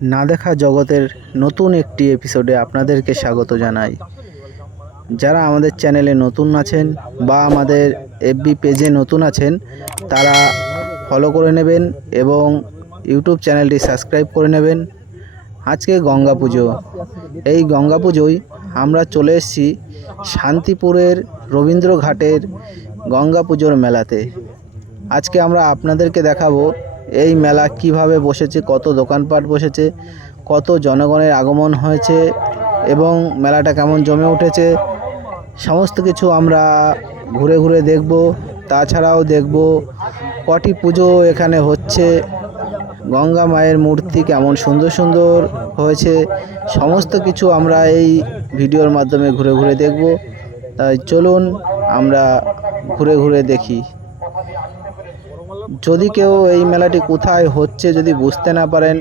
না দেখা জগতের নতুন একটি এপিসোডে আপনাদেরকে স্বাগত জানাই। যারা আমাদের চ্যানেলে নতুন আছেন বা আমাদের এফবি পেজে নতুন আছেন তারা ফলো করে নেবেন এবং ইউটিউব চ্যানেলটি সাবস্ক্রাইব করে নেবেন। আজকে গঙ্গা পুজো। এই গঙ্গা পুজোয় আমরা চলে এসেছি শান্তিপুরের রবীন্দ্রঘাটের গঙ্গা পুজোর মেলাতে। আজকে আমরা আপনাদেরকে দেখাবো এই মেলা কিভাবে বসেছে, কত দোকানপাট বসেছে, কত জনগণের আগমন হয়েছে এবং মেলাটা কেমন জমে উঠেছে, সমস্ত কিছু আমরা ঘুরে ঘুরে দেখব। তাছাড়াও দেখব কটি পুজো এখানে হচ্ছে, গঙ্গা মায়ের মূর্তি কেমন সুন্দর সুন্দর হয়েছে, সমস্ত কিছু আমরা এই ভিডিওর মাধ্যমে ঘুরে ঘুরে দেখব। তাই চলুন আমরা ঘুরে ঘুরে দেখি। যদি কেউ এই মেলাটি কোথায় হচ্ছে যদি বুঝতে না পারেন,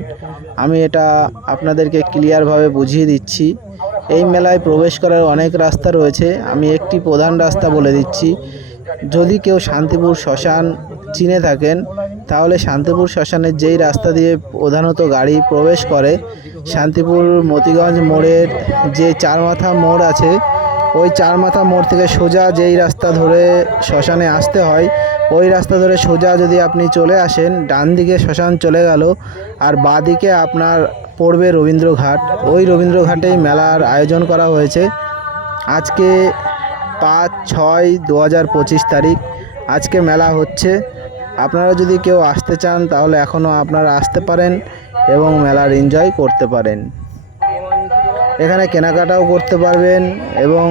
আমি এটা আপনাদেরকে ক্লিয়ারভাবে বুঝিয়ে দিচ্ছি। এই মেলায় প্রবেশ করার অনেক রাস্তা রয়েছে, আমি একটি প্রধান রাস্তা বলে দিচ্ছি। যদি কেউ শান্তিপুর শ্মশান চিনে থাকেন তাহলে শান্তিপুর শ্মশানের যেই রাস্তা দিয়ে প্রধানত গাড়ি প্রবেশ করে, শান্তিপুর মতিগঞ্জ মোড়ের যে চারমাথা মোড় আছে, ওই চারমাথা মোড় থেকে সোজা যেই রাস্তা ধরে শ্মশানে আসতে হয়, ওই রাস্তা ধরে সোজা যদি আপনি চলে আসেন, ডান দিকে শ্মশান চলে গেল আর বাঁ দিকে আপনার পড়বে রবীন্দ্রঘাট। ওই রবীন্দ্রঘাটেই মেলার আয়োজন করা হয়েছে। আজকে 5/6/2025 তারিখ আজকে মেলা হচ্ছে। আপনারা যদি কেউ আসতে চান তাহলে এখনও আপনারা আসতে পারেন এবং মেলার এনজয় করতে পারেন। এখানে কেনাকাটাও করতে পারবেন এবং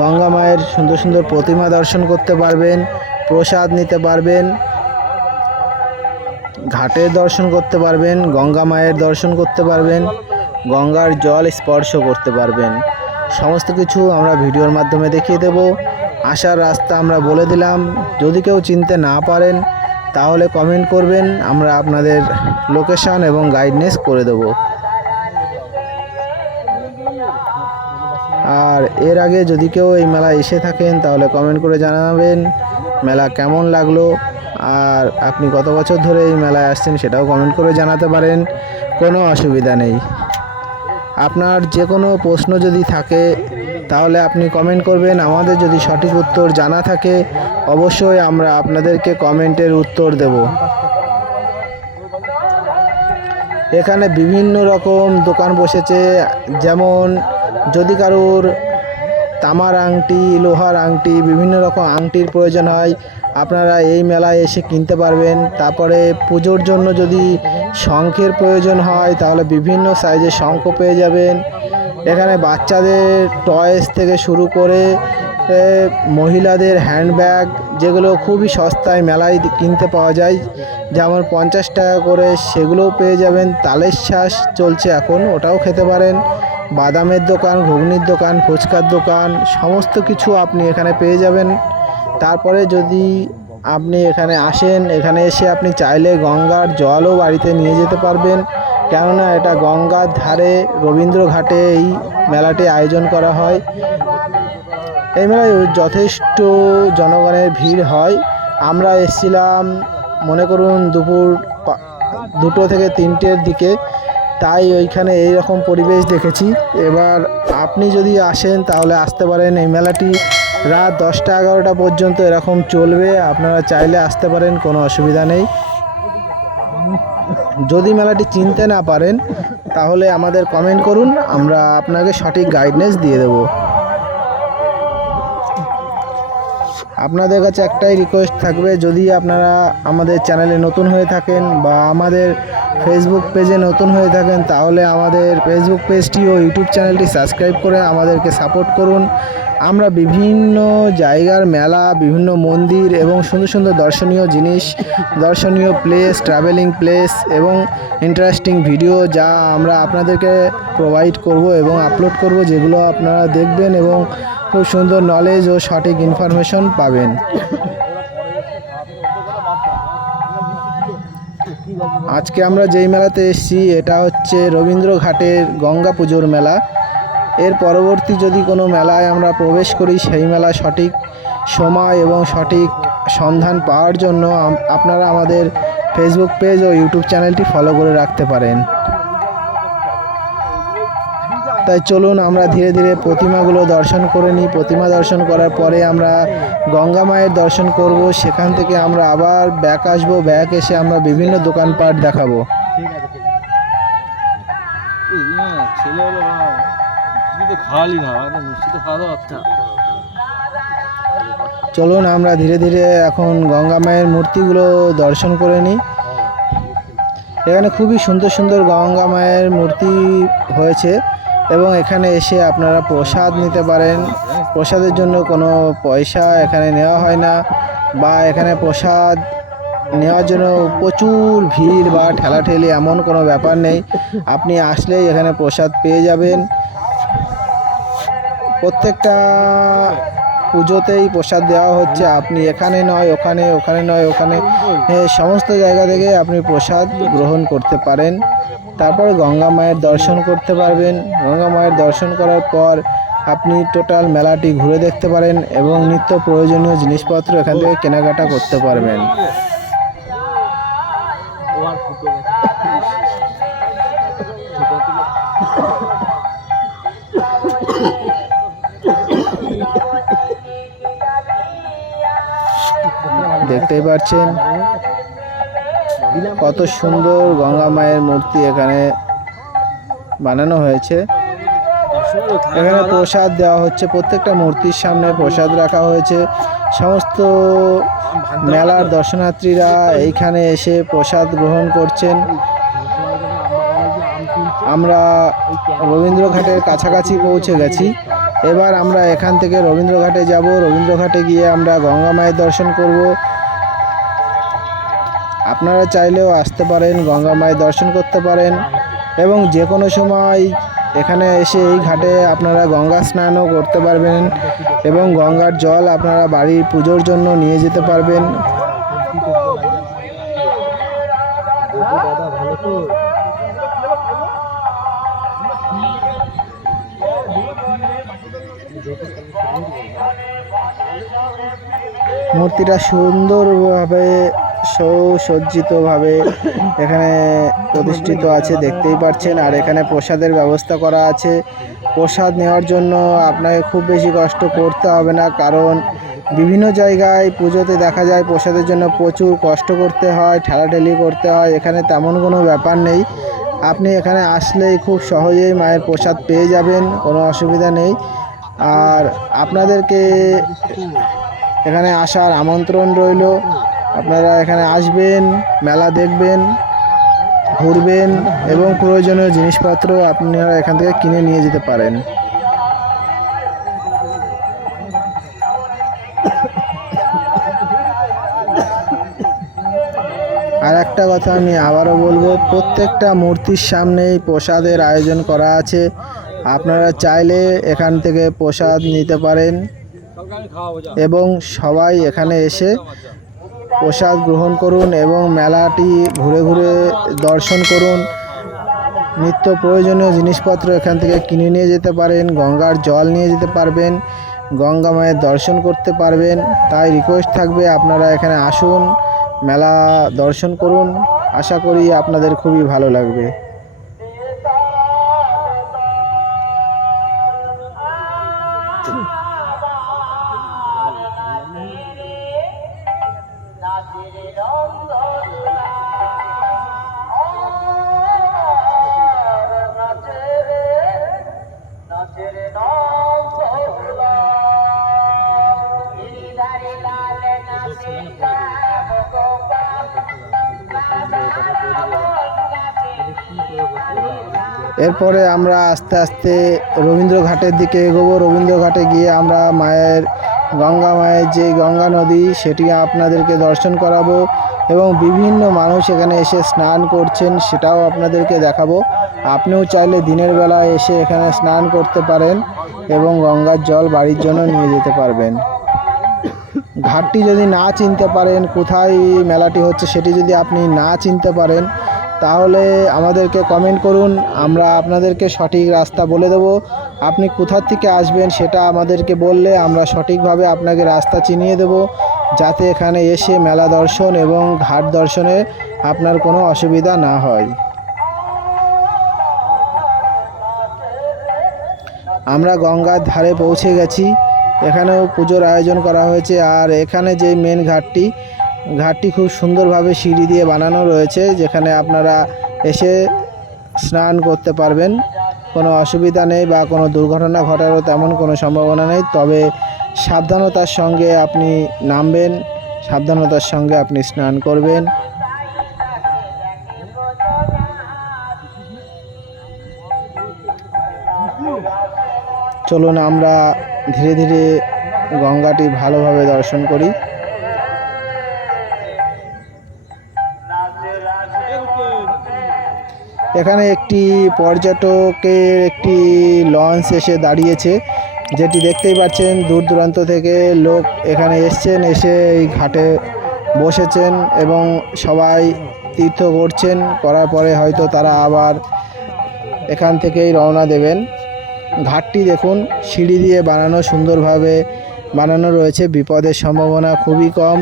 গঙ্গা মায়ের সুন্দর সুন্দর প্রতিমা দর্শন করতে পারবেন, প্রসাদ নিতে পারবেন, ঘাটের দর্শন করতে পারবেন, গঙ্গা মায়ের দর্শন করতে পারবেন, গঙ্গার জল স্পর্শ করতে পারবেন। সমস্ত কিছু আমরা ভিডিওর মাধ্যমে দেখিয়ে দেব। আসার রাস্তা আমরা বলে দিলাম। যদি কেউ চিনতে না পারেন তাহলে কমেন্ট করবেন, আমরা আপনাদের লোকেশন এবং গাইডনেস করে দেব। আর এর আগে যদি কেউ এই মেলায় এসে থাকেন তাহলে কমেন্ট করে জানাবেন মেলা কেমন লাগলো, আর আপনি কত বছর ধরে এই মেলায় আসছেন সেটাও কমেন্ট করে জানাতে পারেন, কোনো অসুবিধা নেই। আপনার যে কোনো প্রশ্ন যদি থাকে তাহলে আপনি কমেন্ট করবেন। আমাদের যদি সঠিক উত্তর জানা থাকে অবশ্যই আমরা আপনাদেরকে কমেন্টের উত্তর দেব। এখানে বিভিন্ন রকম দোকান বসেছে, যেমন যদি কারোর তামার আংটি, লোহার আংটি, বিভিন্ন রকম আংটির প্রয়োজন হয় আপনারা এই মেলায় এসে কিনতে পারবেন। তারপরে পুজোর জন্য যদি শঙ্খের প্রয়োজন হয় তাহলে বিভিন্ন সাইজের শঙ্খ পেয়ে যাবেন। এখানে বাচ্চাদের টয়েস থেকে শুরু করে মহিলাদের হ্যান্ডব্যাগ, যেগুলো খুবই সস্তায় মেলায় কিনতে পাওয়া যায়, যেমন 50 টাকা করে, সেগুলোও পেয়ে যাবেন। তালের শ্বাস চলছে এখন, ওটাও খেতে পারেন। বাদামের দোকান, ঘুগনির দোকান, ফুচকার দোকান, সমস্ত কিছু আপনি এখানে পেয়ে যাবেন। তারপরে যদি আপনি এখানে আসেন, এখানে এসে আপনি চাইলে গঙ্গার জলও বাড়িতে নিয়ে যেতে পারবেন, কেননা এটা গঙ্গার ধারে রবীন্দ্রঘাটে এই মেলাটি আয়োজন করা হয়। এই মেলায় যথেষ্ট জনগণের ভিড় হয়। আমরা এসেছিলাম মনে করুন দুপুর 2টো থেকে 3টের দিকে, তাই ওইখানে এই রকম পরিবেশ দেখেছি। এবার আপনি যদি আসেন তাহলে আসতে পারেন। এই মেলাটি রাত 10টা-11টা পর্যন্ত এরকম চলবে, আপনারা চাইলে আসতে পারেন, কোনো অসুবিধা নেই। যদি মেলাটি চিনতে না পারেন তাহলে আমাদের কমেন্ট করুন, আমরা আপনাকে সঠিক গাইডনেস দিয়ে দেব। আপনাদের কাছে একটাই রিকোয়েস্ট থাকবে, যদি আপনারা আমাদের চ্যানেলে নতুন হয়ে থাকেন বা আমাদের ফেসবুক পেজে নতুন হয়ে থাকেন তাহলে আমাদের ফেসবুক পেজটি ও ইউটিউব চ্যানেলটি সাবস্ক্রাইব করে আমাদেরকে সাপোর্ট করুন। আমরা বিভিন্ন জায়গার মেলা, বিভিন্ন মন্দির এবং সুন্দর সুন্দর দর্শনীয় জিনিস, দর্শনীয় প্লেস, ট্রাভেলিং প্লেস এবং ইন্টারেস্টিং ভিডিও যা আমরা আপনাদেরকে প্রোভাইড করব এবং আপলোড করব, যেগুলো আপনারা দেখবেন এবং খুব সুন্দর নলেজ ও সঠিক ইনফরমেশন পাবেন। আজকে আমরা যেই মেলাতে এসেছি এটা হচ্ছে রবীন্দ্রঘাটের গঙ্গা পুজোর মেলা। এর পরবর্তী যদি কোনো মেলায় আমরা প্রবেশ করি, সেই মেলা সঠিক সময় এবং সঠিক সন্ধান পাওয়ার জন্য আপনারা আমাদের ফেসবুক পেজ ও ইউটিউব চ্যানেলটি ফলো করে রাখতে পারেন। তাই চলুন আমরা ধীরে ধীরে প্রতিমাগুলো দর্শন করে নিই। প্রতিমা দর্শন করার পরে আমরা গঙ্গা মায়ের দর্শন করব। সেখান থেকে আমরা আবার ব্যাক আসবো, ব্যাক এসে আমরা বিভিন্ন দোকানপাট দেখাবো। ঠিক আছে ঠিক আছে। এই না ছেলে হলো না, তুই তো খাওয়ালি না, মিষ্টি তো খাওয়া দাওয়া হচ্ছে। চলুন আমরা ধীরে ধীরে এখন গঙ্গা মায়ের মূর্তিগুলো দর্শন করে নিই। এখানে খুবই সুন্দর সুন্দর গঙ্গা মায়ের মূর্তি হয়েছে এবং এখানে এসে আপনারা প্রসাদ নিতে পারেন। প্রসাদের জন্য কোনো পয়সা এখানে নেওয়া হয় না, বা এখানে প্রসাদ নেওয়ার জন্য প্রচুর ভিড় বা ঠেলাঠেলি এমন কোনো ব্যাপার নেই। আপনি আসলেই এখানে প্রসাদ পেয়ে যাবেন। প্রত্যেকটা পুজোতেই প্রসাদ দেওয়া হচ্ছে। আপনি এখানে নয় ওখানে, ওখানে নয় ওখানে, সমস্ত জায়গা থেকে আপনি প্রসাদ গ্রহণ করতে পারেন। তারপর গঙ্গা মায়ের দর্শন করতে পারবেন। গঙ্গা মায়ের দর্শন করার পর আপনি টোটাল মেলাটি ঘুরে দেখতে পারেন এবং নিত্য প্রয়োজনীয় জিনিসপত্র এখান থেকে কেনাকাটা করতে পারবেন। দেখতেই পাচ্ছেন কত সুন্দর গঙ্গা মায়ের মূর্তি এখানে বানানো হয়েছে। এখানে প্রসাদ দেওয়া হচ্ছে, প্রত্যেকটা মূর্তির সামনে প্রসাদ রাখা হয়েছে। সমস্ত মেলার দর্শনার্থীরা এইখানে এসে প্রসাদ গ্রহণ করছেন। আমরা রবীন্দ্রঘাটের কাছাকাছি পৌঁছে গেছি। এবার আমরা এখান থেকে রবীন্দ্রঘাটে যাব। রবীন্দ্রঘাটে গিয়ে আমরা গঙ্গা মায়ের দর্শন করব। আপনারা চাইলেও আসতে পারেন, গঙ্গা মায়ের দর্শন করতে পারেন এবং যে কোনো সময় এখানে এসে এই ঘাটে আপনারা গঙ্গা স্নানও করতে পারবেন এবং গঙ্গার জল আপনারা বাড়ির পুজোর জন্য নিয়ে যেতে পারবেন। মূর্তিটা সুন্দরভাবে সুসজ্জিতভাবে এখানে প্রতিষ্ঠিত আছে, দেখতেই পাচ্ছেন। আর এখানে প্রসাদের ব্যবস্থা করা আছে। প্রসাদ নেওয়ার জন্য আপনাকে খুব বেশি কষ্ট করতে হবে না, কারণ বিভিন্ন জায়গায় পুজোতে দেখা যায় প্রসাদের জন্য প্রচুর কষ্ট করতে হয়, ঠেলাঠেলি করতে হয়। এখানে তেমন কোনো ব্যাপার নেই। আপনি এখানে আসলেই খুব সহজেই মায়ের প্রসাদ পেয়ে যাবেন, কোনো অসুবিধা নেই। আর আপনাদেরকে এখানে আসার আমন্ত্রণ রইল। আপনারা এখানে আসবেন, মেলা দেখবেন, ঘুরবেন এবং প্রয়োজনীয় জিনিসপত্র আপনারা এখান থেকে কিনে নিয়ে যেতে পারেন। আর একটা কথা আমি আবারও বলবো, প্রত্যেকটা মূর্তির সামনেই প্রসাদের আয়োজন করা আছে। আপনারা চাইলে এখান থেকে প্রসাদ নিতে পারেন এবং সবাই এখানে এসে প্রসাদ গ্রহণ করুন এবং মেলাটি ঘুরে ঘুরে দর্শন করুন। নিত্য প্রয়োজনীয় জিনিসপত্র এখান থেকে কিনে নিয়ে যেতে পারেন, গঙ্গার জল নিয়ে যেতে পারবেন, গঙ্গা মায়ের দর্শন করতে পারবেন। তাই রিকোয়েস্ট থাকবে আপনারা এখানে আসুন, মেলা দর্শন করুন। আশা করি আপনাদের খুবই ভালো লাগবে। এরপরে আমরা আস্তে আস্তে রবীন্দ্রঘাটের দিকে এগোবো। রবীন্দ্রঘাটে গিয়ে আমরা গঙ্গা মায়ের যে গঙ্গা নদী সেটি আপনাদেরকে দর্শন করাবো এবং বিভিন্ন মানুষ এখানে এসে স্নান করছেন সেটাও আপনাদেরকে দেখাবো। আপনিও চাইলে দিনের বেলা এসে এখানে স্নান করতে পারেন এবং গঙ্গার জল বাড়ির জন্য নিয়ে যেতে পারবেন। ঘাটটি যদি না চিনতে পারেন, কোথায় মেলাটি হচ্ছে সেটি যদি আপনি না চিনতে পারেন, তাহলে আমাদেরকে কমেন্ট করুন, আমরা আপনাদেরকে সঠিক রাস্তা বলে দেব। আপনি কোথা থেকে আসবেন সেটা আমাদেরকে বললে আমরা সঠিকভাবে আপনাকে রাস্তা চিনিয়ে দেব, যাতে এখানে এসে মেলা দর্শন এবং ঘাট দর্শনে আপনার কোনো অসুবিধা না হয়। আমরা গঙ্গার ধারে পৌঁছে গেছি। এখানেও পুজোর আয়োজন করা হয়েছে। আর এখানে যে মেন ঘাটটি খুব সুন্দরভাবে সিঁড়ি দিয়ে বানানো রয়েছে, যেখানে আপনারা এসে স্নান করতে পারবেন। কোনো অসুবিধা নেই বা কোনো দুর্ঘটনা ঘটারও তেমন কোনো সম্ভাবনা নেই। তবে সাবধানতার সঙ্গে আপনি নামবেন, সাবধানতার সঙ্গে আপনি স্নান করবেন। চলুন আমরা ধীরে ধীরে গঙ্গাটি ভালোভাবে দর্শন করি। এখানে একটি পর্যটকের একটি লঞ্চ এসে দাঁড়িয়েছে, যেটি দেখতেই পাচ্ছেন দূর দূরান্ত থেকে লোক এখানে এসছেন, এসে এই ঘাটে বসেছেন এবং সবাই তীর্থ করছেন। করার পরে হয়তো তারা আবার এখান থেকেই রওনা দেবেন। ঘাটটি দেখুন সিঁড়ি দিয়ে বানানো, সুন্দরভাবে বানানো রয়েছে। বিপদের সম্ভাবনা খুবই কম,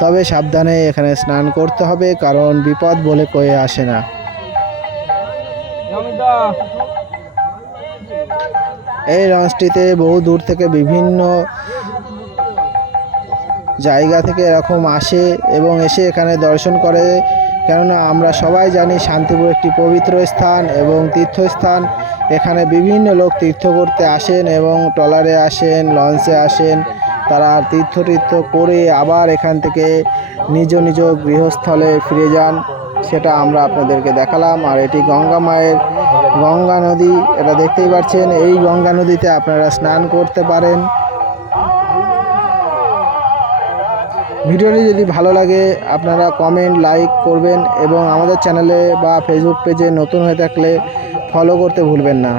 তবে সাবধানে এখানে স্নান করতে হবে, কারণ বিপদ বলে কয়ে আসে না। এই লঞ্চটিতে বহু দূর থেকে বিভিন্ন জায়গা থেকে এরকম আসে এবং এসে এখানে দর্শন করে। কেননা আমরা সবাই জানি শান্তিপুর একটি পবিত্র স্থান এবং তীর্থস্থান। এখানে বিভিন্ন লোক তীর্থ করতে আসেন এবং ট্রলারে আসেন, লঞ্চে আসেন। তারা তীর্থ করে আবার এখান থেকে নিজ নিজ গৃহস্থলে ফিরে যান। সেটা আমরা আপনাদেরকে দেখালাম। আর এটি গঙ্গা নদী, এটা দেখতেই পাচ্ছেন। এই গঙ্গা নদীতে আপনারা স্নান করতে পারেন। ভিডিওটি যদি ভালো লাগে আপনারা কমেন্ট, লাইক করবেন এবং আমাদের চ্যানেলে বা ফেসবুক পেজে নতুন হয়ে থাকলে ফলো করতে ভুলবেন না।